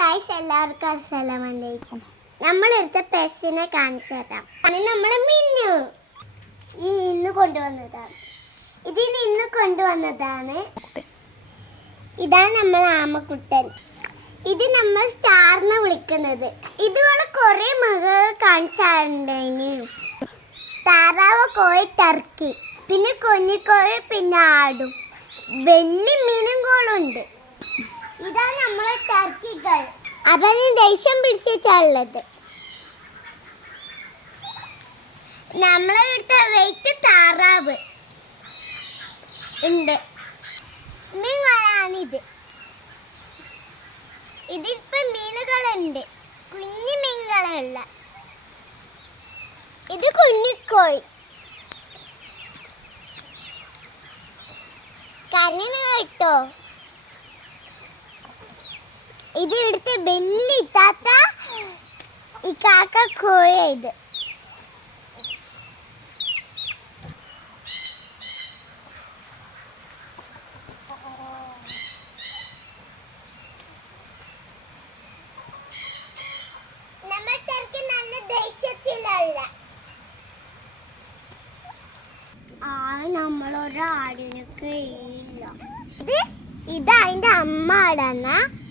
Guys എല്ലാവർക്കും അസ്സലാമലൈക്കും. നമ്മളെടുത്ത പെസ്സിനെ കാണിച്ചു തരാം. നമ്മളെ മിന്നു ഇന്ന് കൊണ്ടുവന്നതാണ്. ഇതാണ് നമ്മളെ ആമക്കുട്ടൻ. ഇത് നമ്മൾ സ്റ്റാറിനെ വിളിക്കുന്നത്. ഇതുപോലെ കുറെ മൃഗങ്ങൾ കാണിച്ചാറുണ്ടായിന്. താറാവ്, കോഴി, ടർക്കി, പിന്നെ കുഞ്ഞിക്കോഴി, പിന്നെ ആടും, വലിയ മീനുകളുണ്ട്. ഇതാണ് നമ്മളെ ടർക്കികൾ. അവന് ദേഷ്യം പിടിച്ചിട്ടുള്ളത്. നമ്മളെടുത്ത വെയിറ്റ് താറാവ് ഉണ്ട്. മീനാണിത്. ഇതിപ്പോ മീനുകളുണ്ട്, കുഞ്ഞു മീനുകളുള്ള. ഇത് കുഞ്ഞിക്കോഴി. കണ്ണിന് കേട്ടോ. ഇത് എടുത്ത് ബെല്ലി താത്ത ഈ കാക്ക കോഴ. ഇത് നമ്മൾക്ക് നല്ല ദേഷ്യത്തിലുള്ള നമ്മളൊരാടിനൊക്കെ ഇല്ല. ഇത് അതിന്റെ അമ്മാടാന്ന.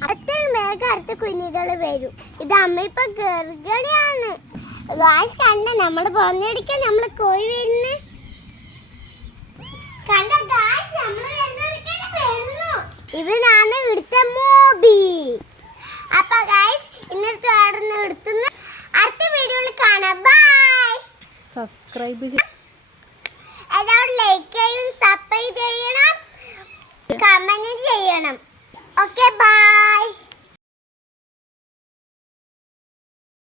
അത്ര വേഗം അടുത്ത കുഞ്ഞുകൾ വരും. ഇത് അമ്മ ഇപ്പൊ ഗർഭിണിയാണ്. ഗായ്സ് കണ്ട, നമ്മള് പോന്നടിക്കാൻ നമ്മള് കോഴി വരുന്നു. കണ്ട ഗായ്സ്, നമ്മള് വരുന്നു. ഇവനാണ് ഇവിടുത്തെ മോബി. അപ്പൊ ഗായ്സ് ഇന്നത്തെ എടുത്തുന്ന അടുത്ത വീഡിയോയിൽ കാണാം. ബൈ. സബ്സ്ക്രൈബ്